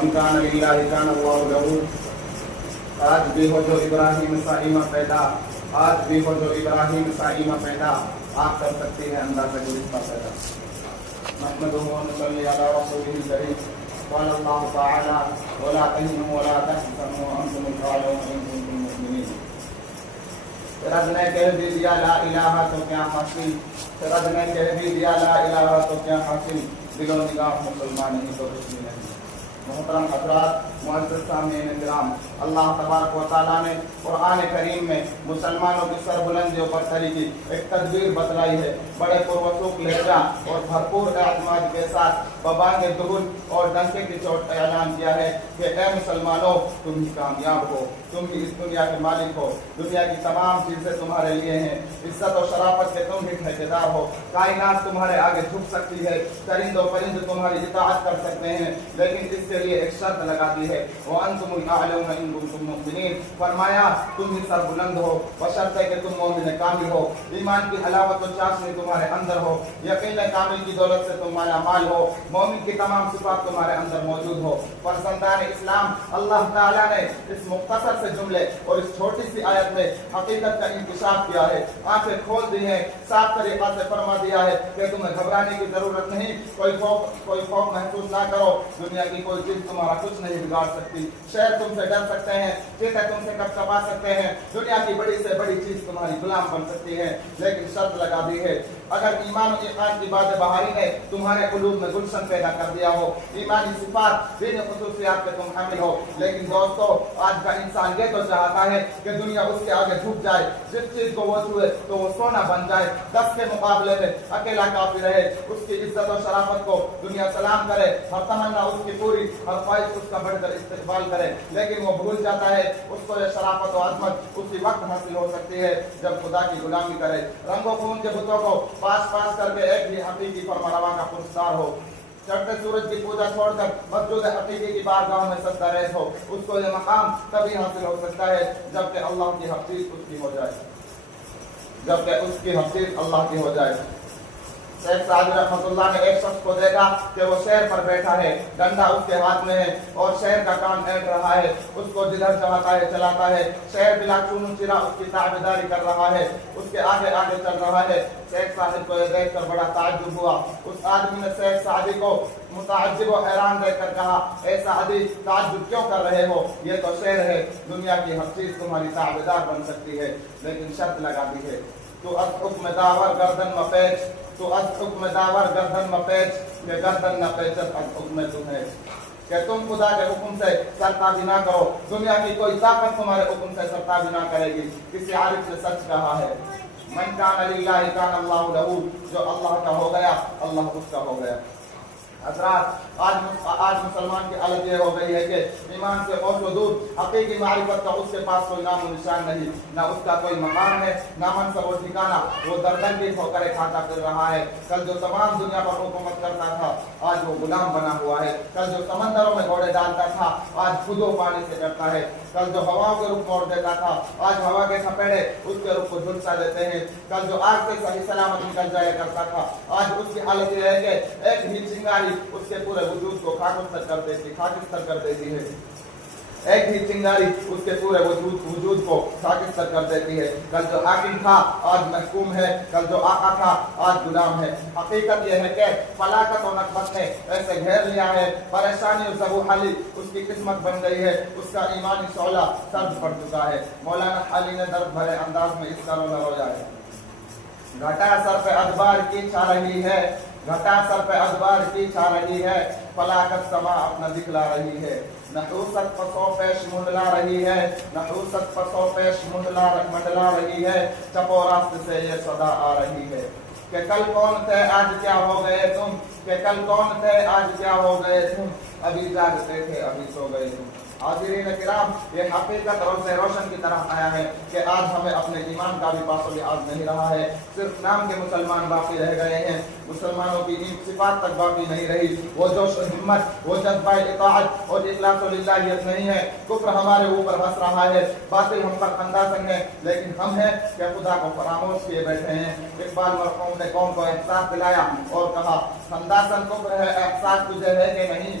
من کان للہ کان اللہ لہ. آج بھی ہو جو ابراہیم سا ایمہ پیدا، آج بھی ہو جو ابراہیم سا ایمہ پیدا، آپ کر سکتی ہیں اندازہ گزشتہ پیدا. نحمدہ و نصلی علی رسولہ الکریم. قال اللہ تعالی ولا تهنوا ولا تحزنوا وانتم الأعلون ان کنتم مؤمنین. رب نے کہہ بھی دیا لا الہ تو کیا حاصل، رب نے کہہ بھی دیا لا الہ تو کیا حاصل، دل و نگاہ مسلمان نہیں تو کچھ بھی نہیں. محترم حضرات، معزز سامعین کرام، اللہ تبارک و تعالیٰ نے قرآن کریم میں مسلمانوں کی سربلندی و برتری کی ایک تدبیر بتلائی ہے. بڑے پروسوک لہجہ اور بھرپور اعتماد کے ساتھ ببانگ دہن اور ڈنکے کی چوٹ اعلان کیا ہے کہ اے مسلمانوں، تم ہی کامیاب ہو، تم ہی اس دنیا کے مالک ہو، دنیا کی تمام چیزیں تمہارے لیے ہیں، عزت و شرافت کے تم ہی ٹھیکیدار ہو، کائنات تمہارے آگے جھک سکتی ہے، چرند و پرند تمہاری اطاعت کر سکتے ہیں، لیکن اس کے لیے ایک شرط لگا دی ہے وَأَنْتُمُ الْأَعْلَوْنَ إِن كُنتُم مُؤْمِنِينَ. فرمایا تم ہی سربلند ہو بشرطے کہ تم مومن کامل ہو، ایمان کی حلاوت و چاشنی تمہارے اندر ہو، یقین کامل کی دولت سے تم مالا مال ہو، مومن کی تمام صفات تمہارے اندر موجود ہو. فرزندان اسلام، اللہ تعالیٰ نے اس مختصر سے جملے اور اس چھوٹی سی آیت میں حقیقت کا انکشاف کیا ہے، آنکھیں کھول دی ہیں، صاف طریقہ سے فرما دیا ہے کہ تمہیں گھبرانے کی ضرورت نہیں، کوئی خوف محسوس نہ کرو، دنیا کی کوئی چیز تمہارا کچھ نہیں بگاڑ سکتی، شہر تم سے ڈر سکتے ہیں، چیتے تم سے کپکپا سکتے ہیں، دنیا کی بڑی سے بڑی چیز تمہاری غلام بن سکتی ہے، لیکن شرط لگا دی ہے اگر ایمان و ایمان کی بات بہاری نے تمہارے قلوب میں گلشن پیدا کر دیا ہو، ایمانی صفات دین خصوصیات کے تم حامل ہو. لیکن دوستو، آج کا انسان یہ تو چاہتا ہے کہ دنیا اس کے آگے جھک جائے، جس چیز کو وہ چھوئے تو وہ سونا بن جائے، 10 کے مقابلے میں اکیلا کافی رہے، اس کی عزت و شرافت کو دنیا سلام کرے، ہر تمنا اس کی پوری، ہر خواہش اس کا بڑھ کر استقبال کرے. لیکن وہ بھول جاتا ہے اس کو یہ شرافت و عظمت اسی وقت حاصل ہو سکتی ہے جب خدا کی غلامی کرے، رنگ و خون کے بتوں کو پاس کر کے ایک ہی حقیقی فرمانروا کا پرستار ہو، چڑھتے سورج کی پوجا چھوڑ کر مسجود حقیقی کی بارگاہ میں سجدہ ریز ہو. اس کو یہ مقام تبھی حاصل ہو سکتا ہے جبکہ اللہ کی حفیظ اس کی ہو جائے، جبکہ اس کی حفیظ اللہ کی ہو جائے. شیخ سعدی رحمۃ اللہ نے ایک شخص کو دیکھا کہ وہ شیر پر بیٹھا ہے، ڈنڈا اس کے ہاتھ میں ہے اور شیر کا کام اینٹ رہا ہے، اس کو جدھر چاہتا ہے چلاتا ہے، شیر بلا چون چرا اس کی تابعداری کر رہا ہے، اس کے آگے آگے چل رہا ہے. شیخ صاحب کو یہ دیکھ کر بڑا تعجب ہوا. اس آدمی نے شیخ سعدی کو متعجب و حیران دیکھ کر کہا، اے سعدی، تعجب کیوں کر رہے ہو؟ یہ تو شیر ہے، دنیا کی ہر چیز تمہاری تابعدار بن سکتی ہے، لیکن شرط لگا دی ہے تو از حکم داور گردن مپیچ، تو از حکم داور گردن مپیچ، کہ گردن نہ پیچت از حکم تمہیں، کہ تم خدا کے حکم سے سرتابی نہ کرو، دنیا کی کوئی طاقت تمہارے حکم سے سرتابی نہ کرے گی. کسی عارف نے سچ کہا ہے، من کان للہ کان اللہ لہ، جو اللہ کا ہو گیا اللہ اس کا ہو گیا. حضرات، آج مسلمان کی حالت یہ ہو گئی ہے کہ ایمان سے اور دور، حقیقی معرفت کا اس کے پاس کوئی نام و نشان نہیں، نہ اس کا کوئی مقام ہے، نہ منصب و ٹھکانہ. وہ دردنگی ہو کر کھاتا پھر رہا ہے. کل جو تمام دنیا پر حکومت کرتا تھا آج وہ غلام بنا ہوا ہے. کل جو سمندروں میں گھوڑے ڈالتا تھا آج خود و پانی سے ڈرتا ہے. کل جو ہواؤں کے رخ موڑ دیتا تھا آج ہوا کے تھپیڑے اس کے رخ کو جھلسا دیتے ہیں. کل جو آگ سے صحیح سلامت نکل جایا کرتا تھا آج اس کی حالت یہ ہے کہ ایک ہی چنگاری اس کے پورے وجود کو خاکستر کر دیتی ہے. ایک ہی چنگاری اس کے پورے وجود کو خاکستر کر دیتی ہے. کل جو حاکم تھا آج محکوم ہے، کل جو آقا تھا آج غلام ہے. حقیقت یہ ہے کہ فلاکت و نقبت نے ایسے گھیر لیا ہے، پریشانی و زبو حالی اس کی قسمت بن گئی ہے، اس کا ایمانی شعلہ سرد پڑ چکا ہے. مولانا حالی نے درد بھرے انداز میں اس کا رویا ہے. گھٹا سر پہ ادبار کی چھا رہی ہے، گھٹا سر پہ ادبار کی چھا رہی ہے، فلاکت سما اپنا دکھلا رہی ہے. نحوست پسو پیش منڈلا رہی ہے، نحوست پسو پیش منڈلا رہی ہے، چپو راست سے یہ صدا آ رہی ہے. کہ کل کون تھے آج کیا ہو گئے تم، کہ کل کون تھے آج کیا ہو گئے تم، ابھی جاگتے تھے ابھی سو گئے تم. حاضرین کرام، یہ حقیقت روز روشن کی طرح آیا ہے کہ آج ہمیں اپنے ایمان کا بھی پاس و لحاظ نہیں رہا ہے. صرف نام کے مسلمان باقی رہ گئے ہیں، مسلمانوں کی ان صفات تک باقی نہیں رہی. وہ جوش و ہمت، وہ جذبہ اطاعت اور اخلاص و للہیت نہیں ہے. کفر ہمارے اوپر ہنس رہا ہے، باطل ہم پر اندازن ہے، لیکن ہم ہیں کہ خدا کو فراموش کیے بیٹھے ہیں. اقبال مرحوم نے قوم کو احساس دلایا اور کہا، اندازن کفر ہے احساس تجھے ہے کہ نہیں،